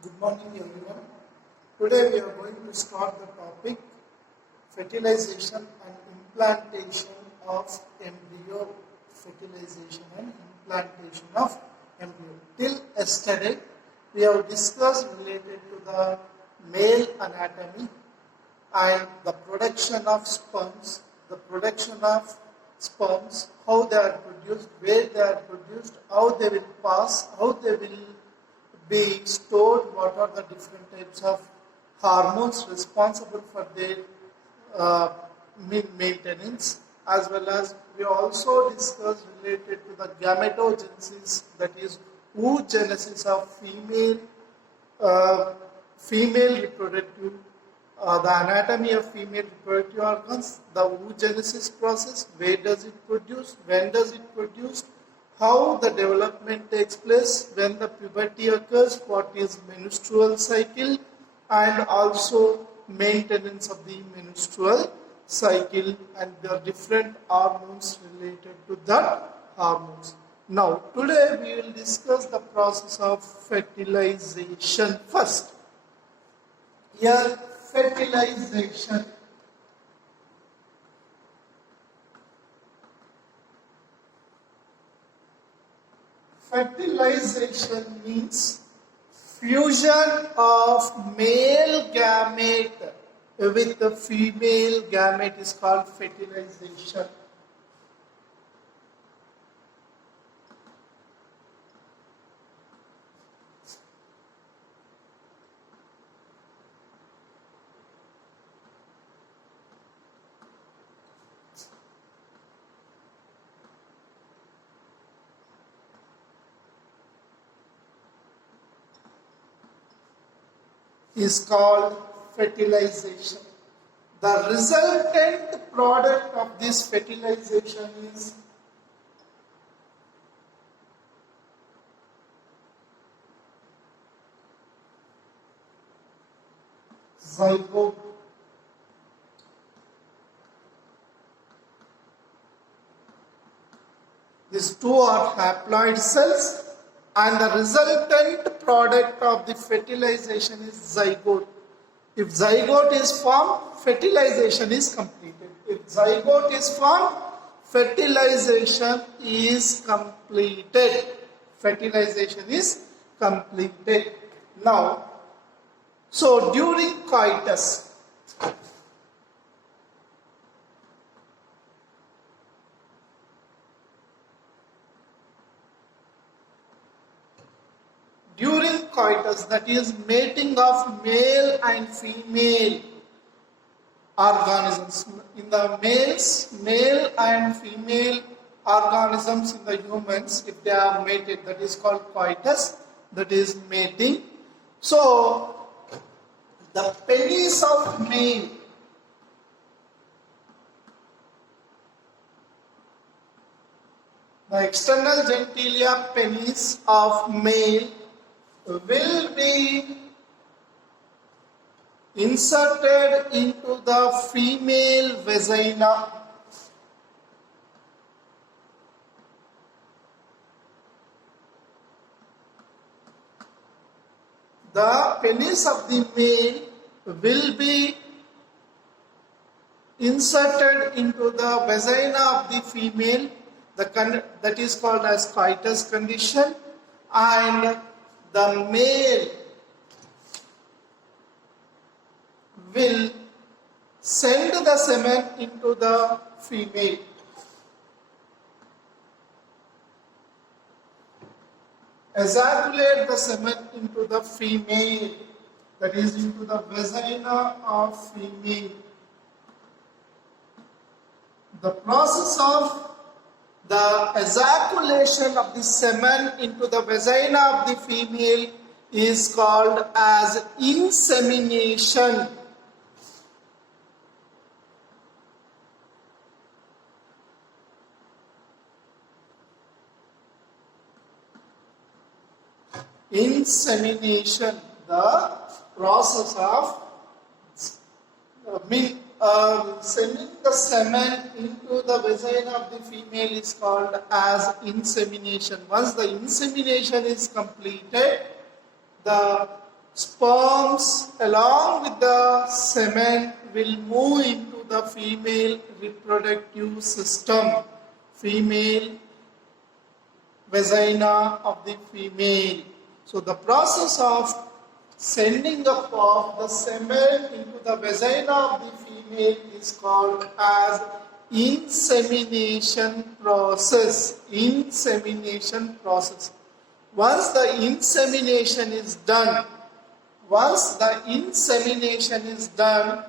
Good morning, everyone. Today we are going to start the topic fertilization and implantation of embryo. Fertilization and implantation of embryo. Till yesterday, we have discussed related to the male anatomy and the production of sperms, how they are produced, where they are produced, how they will pass, how they will be stored, what are the different types of hormones responsible for their uh, maintenance, as well as we also discussed related to the gametogenesis, that is oogenesis of female reproductive, the anatomy of female reproductive organs, the oogenesis process, where does it produce, when does it produce, how the development takes place, when the puberty occurs, what is menstrual cycle, and also maintenance of the menstrual cycle and the different hormones related to that hormones. Now, today we will discuss the process of fertilization first. Here, fertilization. Fertilization means fusion of male gamete with the female gamete is called fertilization. Is called fertilization. The resultant product of this fertilization is zygote. These two are haploid cells, and the resultant product of the fertilization is zygote. If zygote is formed, fertilization is completed. If zygote is formed, fertilization is completed. Fertilization is completed. Now, so during coitus, that is mating of male and female organisms. In the male and female organisms in the humans, if they are mated, that is called coitus, that is mating. So, the penis of male the external genitalia penis of male will be inserted into the female vagina. The penis of the male will be inserted into the vagina of the female, that is called as coitus condition, and the male will send the semen into the female. Ejaculate the semen into the female, that is into the vagina of female. The process of the ejaculation of the semen into the vagina of the female is called as insemination. Insemination, the process of sending the semen into the vagina of the female is called as insemination. Once the insemination is completed, the Sperms along with the semen will move into the female reproductive system, female vagina of the female. So the process of sending up of the semen into the vagina of the female is called as insemination process. Insemination process. Once the insemination is done, once the insemination is done,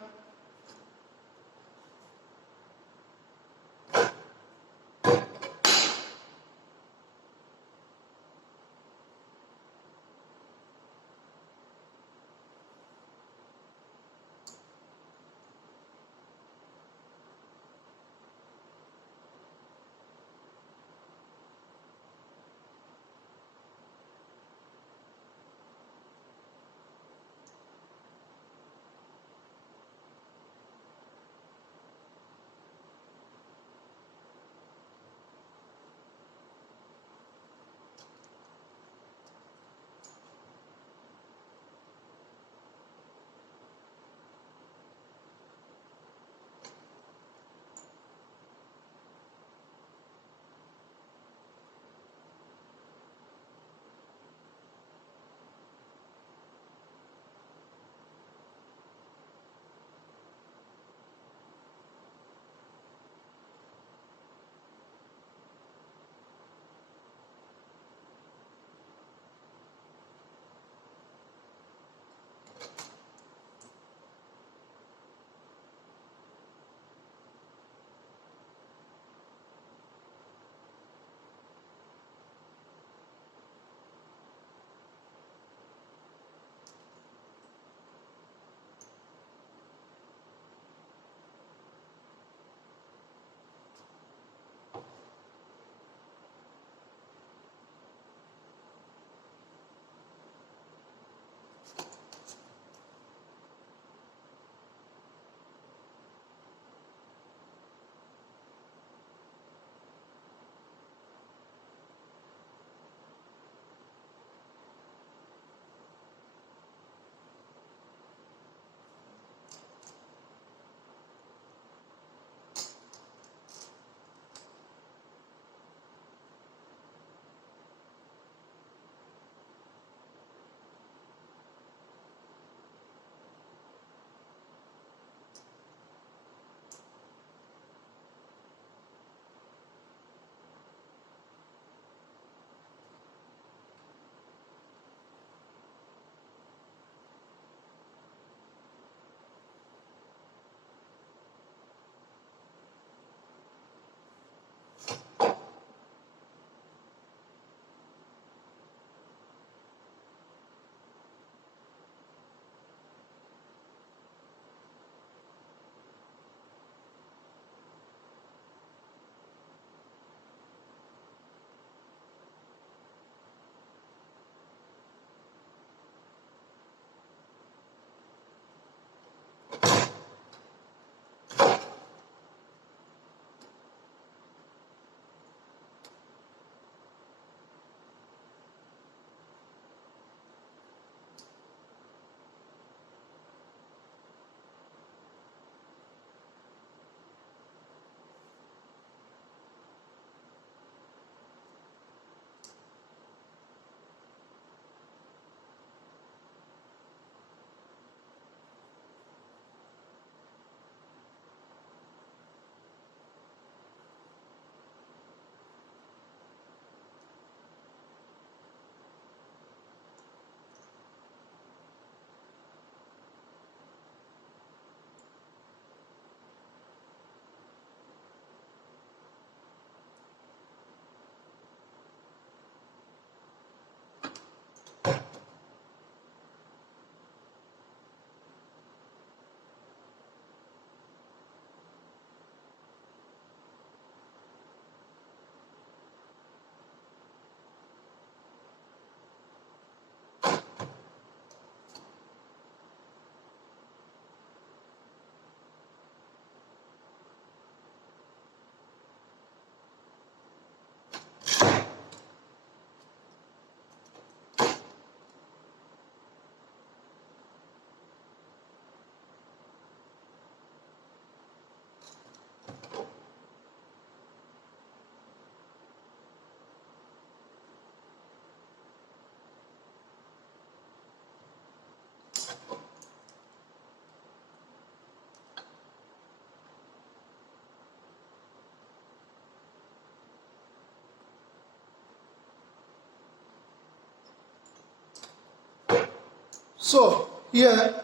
So here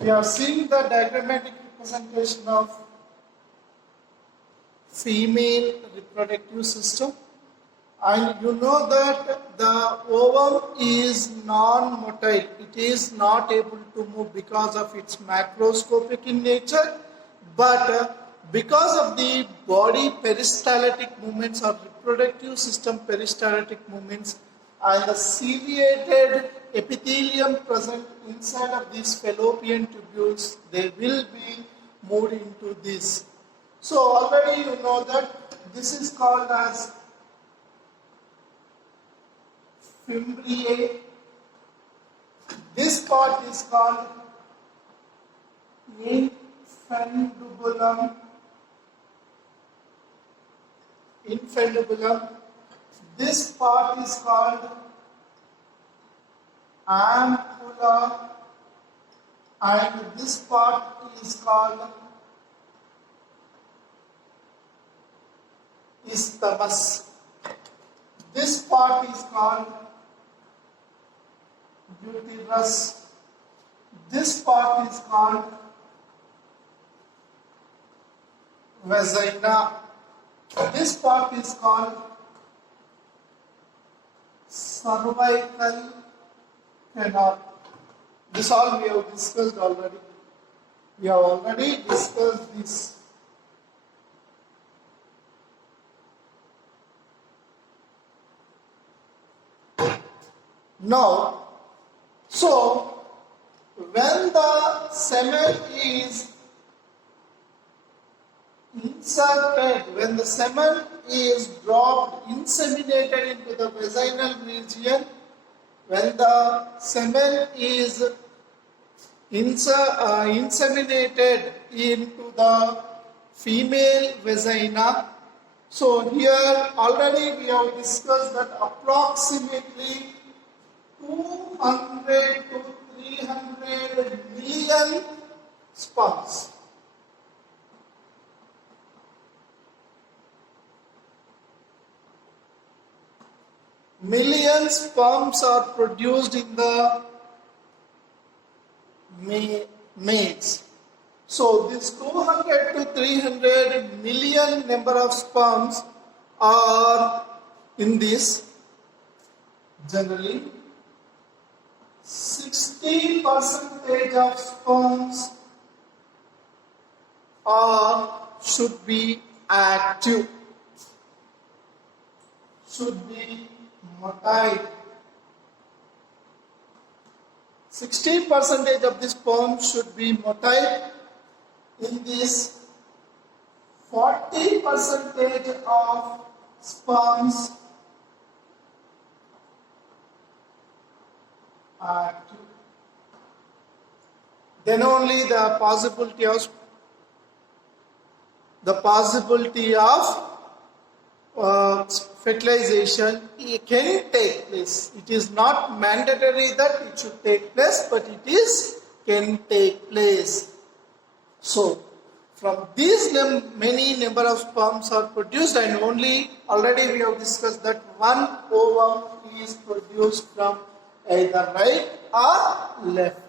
we are seeing the diagrammatic representation of female reproductive system, and you know that the ovum is non-motile. It is not able to move because of its macroscopic in nature, but because of the body peristaltic movements or reproductive system peristaltic movements and the ciliated epithelium present inside of these fallopian tubules, they will be moved into this. So already you know that this is called as fimbriae. This part is called infundibulum. This part is called ampulla, and this part is called isthmus. This part is called uterus. This part is called vagina. This part is called cervical canal. This all we have discussed already. We have already discussed this. Now, so when the semen is inserted, when the semen is dropped, inseminated into the vaginal region, when the semen is inseminated into the female vagina, so here already we have discussed that approximately 200 to 300 million sperms are produced in the males. So this 200 to 300 million number of sperms are in this. Generally 60% of sperms should be active, should be motile. 60% of the sperm should be motile. In this, 40% of sperms are active. Then only the possibility of fertilization can take place. It is not mandatory that it should take place, but can take place. So, from these many number of sperms are produced, and only already we have discussed that one ovum is produced from either right or left.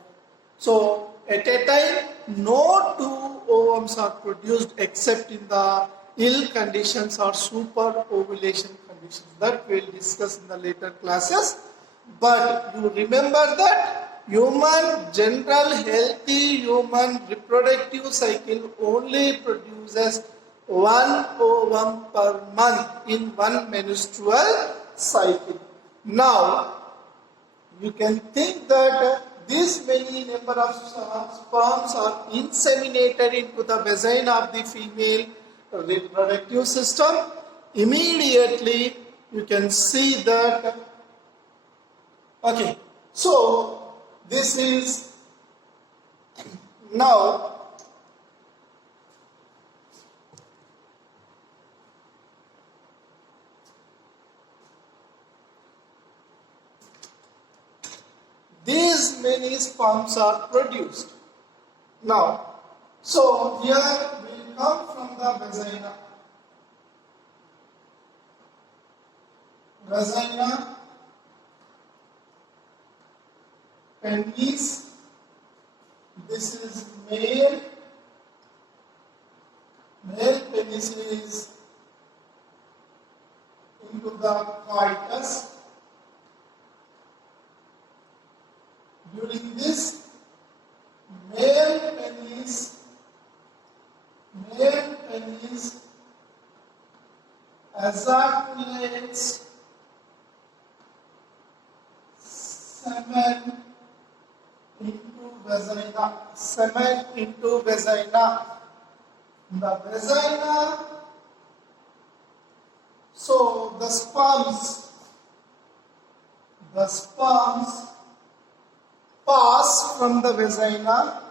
So, at a time, no two ovums are produced except in the ill conditions or super ovulation conditions. That we will discuss in the later classes. But you remember that healthy human reproductive cycle only produces one ovum per month in one menstrual cycle. Now, you can think that this many number of sperms are inseminated into the vagina of the female reproductive system. Immediately you can see that. Okay, so this is now these many sperms are produced. Now, so here we come from the vagina. penis. This is male. Male penis is into the coitus. During this, male penis ejaculates semen into vagina. Semen into vagina. The vagina. So the sperms pass from the vagina,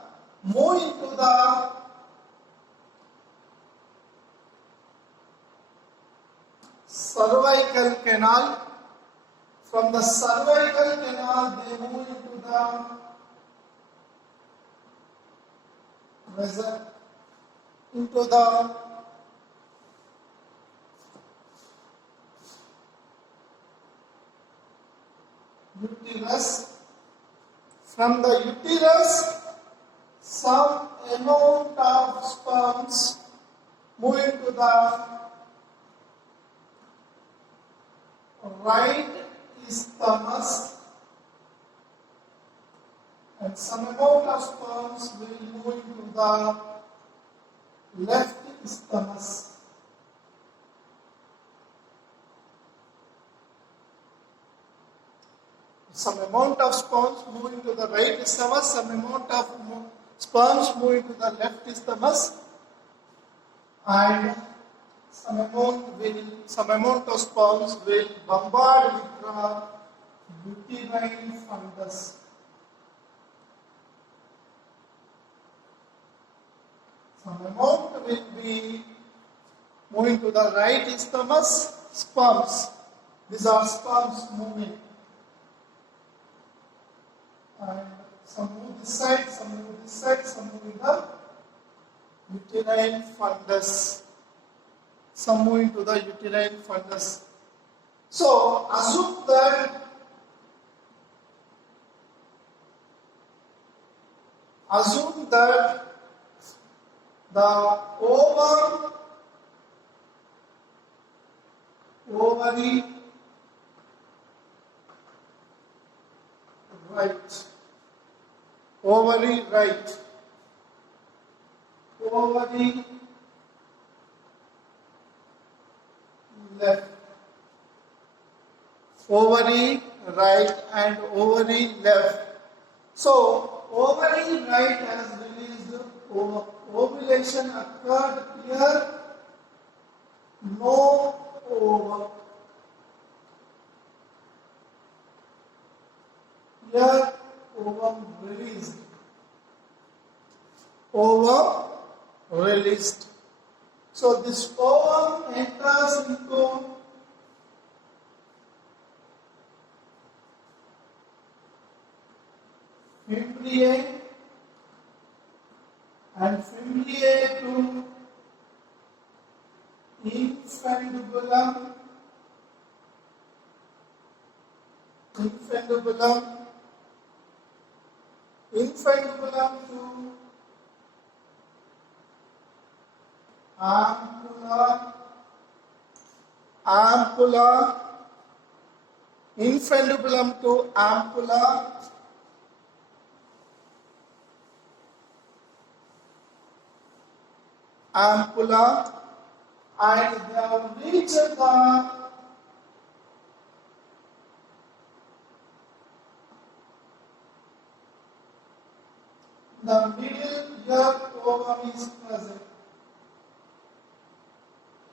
move into the cervical canal. From the cervical canal, they move into the vagina, into the uterus. From the uterus, some amount of sperms move into the right isthmus, and some amount of sperms will move into the left isthmus. Some amount of sperms move into the right isthmus, some amount of sperms move into the left isthmus, and some amount of sperms will bombard with the uterine fundus. Some amount will be moving to the right isthmus, sperms. These are sperms moving. And some move this side, some move this side, some move in the uterine fundus. Some move into the uterine fundus. So assume that the ovary right, ovary left, ovary right and ovary left. So ovary right has released ovulation occurred here, no ovum. Here ovum released. Ovum released. So this ovum enters into fimbriae, and fimbriae to infundibulum, infundibulum to ampulla, infundibulum to ampulla, and they have reached the middle here ovum is present.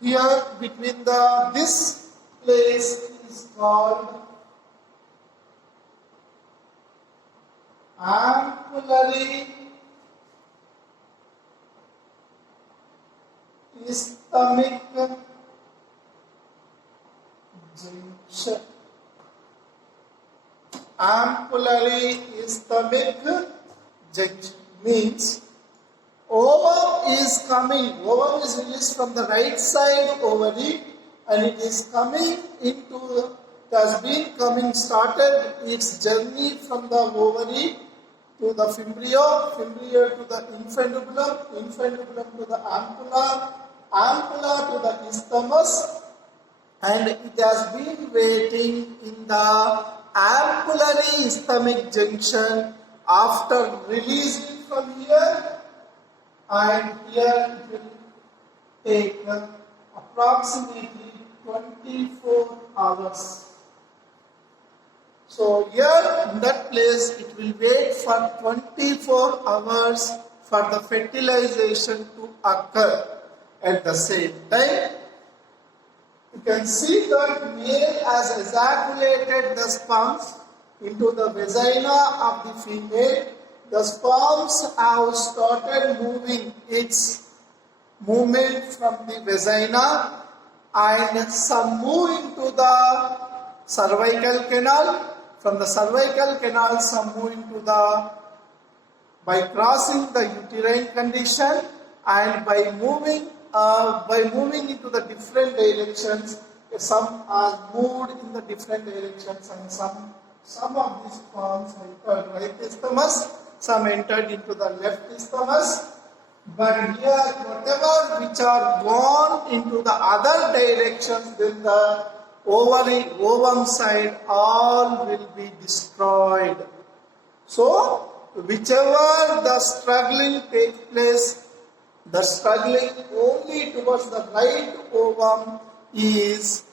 Here between this place is called ampullary isthmic junction. Ampullary isthmic junction means ovum is released from the right side ovary, and it is coming into has been started its journey from the ovary to the embryo to the infundibulum to the ampulla to the isthmus, and it has been waiting in the ampullary isthmic junction after releasing from here, and here it will take approximately 24 hours. So here in that place it will wait for 24 hours for the fertilization to occur. At the same time, you can see that male has ejaculated the sperms into the vagina of the female. The sperms have started moving its movement from the vagina, and some move into the cervical canal. From the cervical canal, some move into by crossing the uterine condition, and by moving into the different directions. Some are moved in the different directions, and some of these sperms entered right isthmus, some entered into the left isthmus. But here, whatever which are gone into the other directions, then the ovum side, all will be destroyed. So, whichever the struggling takes place, the struggling only towards the right ovum leads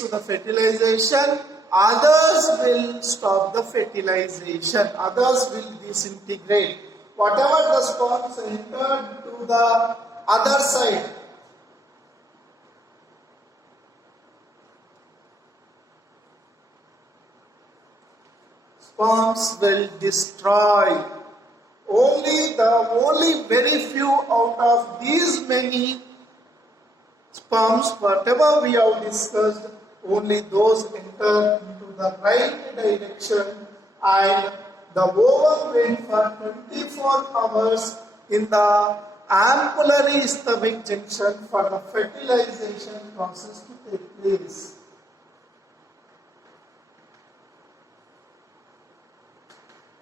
to the fertilization. Others will stop the fertilization. Others will disintegrate. Whatever the sperms entered to the other side, sperms will destroy. Only very few out of these many sperms, whatever we have discussed, only those enter into the right direction, and the ovum went for 24 hours in the ampullary isthmic junction for the fertilization process to take place.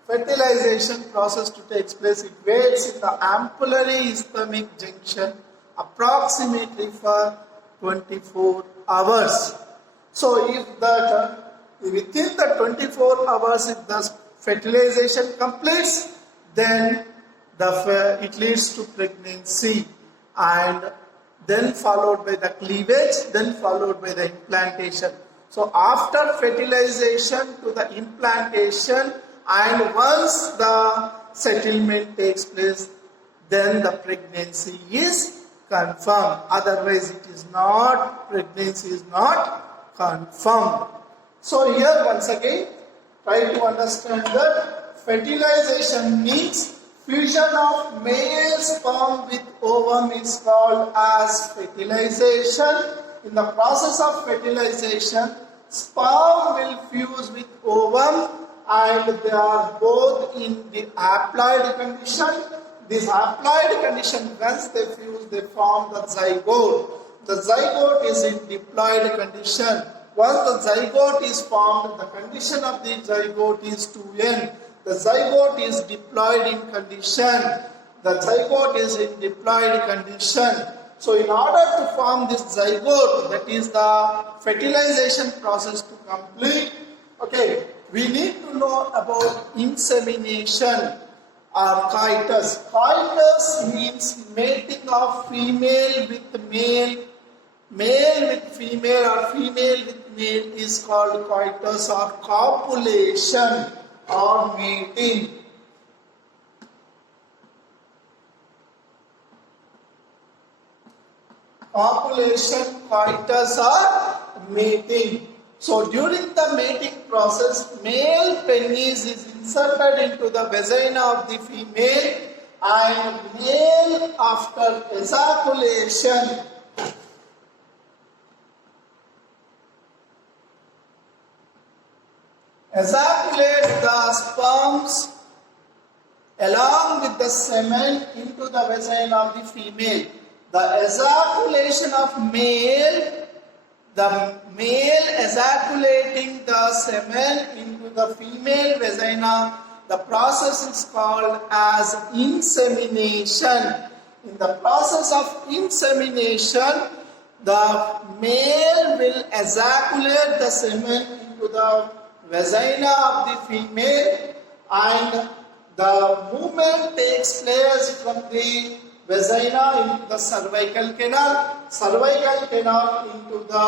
Fertilization process to take place, it waits in the ampullary isthmic junction approximately for 24 hours. So if within the 24 hours, if the fertilization completes, then it leads to pregnancy, and then followed by the cleavage, then followed by the implantation. So after fertilization to the implantation, and once the settlement takes place, then the pregnancy is confirmed. Otherwise it is not, pregnancy is not confirmed. So here once again, try to understand that fertilization means fusion of male sperm with ovum is called as fertilization. In the process of fertilization, sperm will fuse with ovum, and they are both in the haploid condition. This haploid condition, once they fuse, they form the zygote. The zygote is in diploid condition. Once the zygote is formed, the condition of the zygote is 2n. The zygote is diploid in condition. The zygote is in diploid condition. So in order to form this zygote, that is the fertilization process to complete, okay, we need to know about insemination or coitus. Coitus means mating of female with male. Male with female or female with male is called coitus or copulation or mating. Copulation, coitus or mating. So during the mating process, male penis is inserted into the vagina of the female, and male after ejaculation ejaculate the sperms along with the semen into the vagina of the female. The ejaculation of male the male ejaculating the semen into the female vagina, the process is called as insemination. In the process of insemination, the male will ejaculate the semen into the vagina of the female, and the movement takes place from the vagina into the cervical canal into the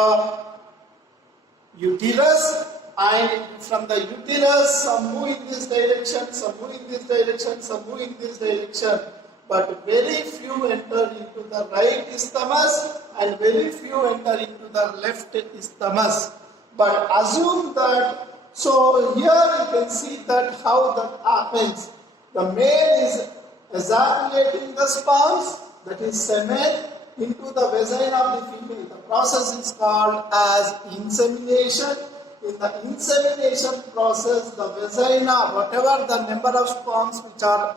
uterus, and from the uterus some move in this direction, some move in this direction, some move in this direction. But very few enter into the right isthmus and very few enter into the left isthmus. But assume that, so here you can see that how that happens. The male is ejaculating the sperms, that is semen, into the vagina of the female. The process is called as insemination. In the insemination process, the vagina, whatever the number of sperms which are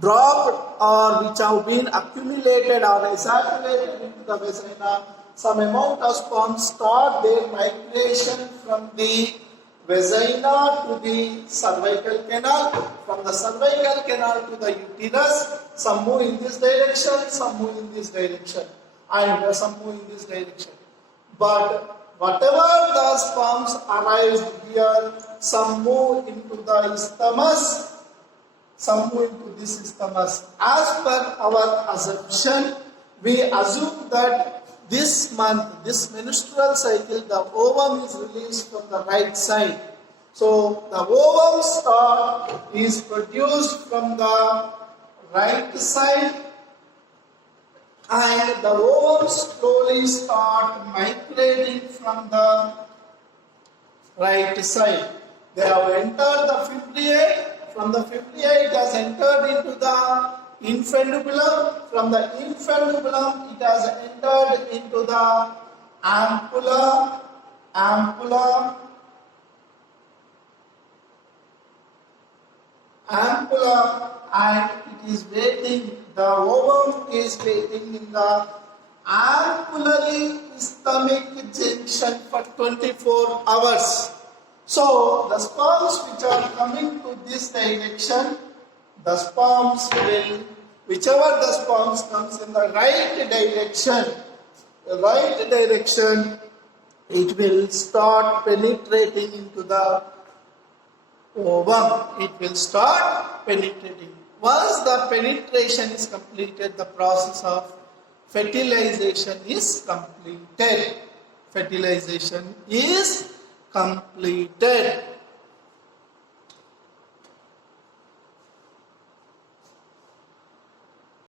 dropped or which have been accumulated or ejaculated into the vagina, some amount of sperms start their migration from the vagina to the cervical canal, from the cervical canal to the uterus. Some move in this direction, some move in this direction, and some move in this direction. But whatever the sperms arrived here, some move into the isthmus, some move into this isthmus. As per our assumption, we assume that this month, this menstrual cycle, the ovum is released from the right side. So the ovum is produced from the right side, and the ovum slowly start migrating from the right side. They have entered the fibria. From the fibria, it has entered into the infundibulum. From the infundibulum, it has entered into the ampulla, and it is waiting. The ovum is waiting in the ampullary ischemic junction for 24 hours. So the sperms which are coming to this direction, the sperms will, whichever the sperms comes in the right direction, it will start penetrating into the ovum. It will start penetrating. Once the penetration is completed, the process of fertilization is completed. Fertilization is completed.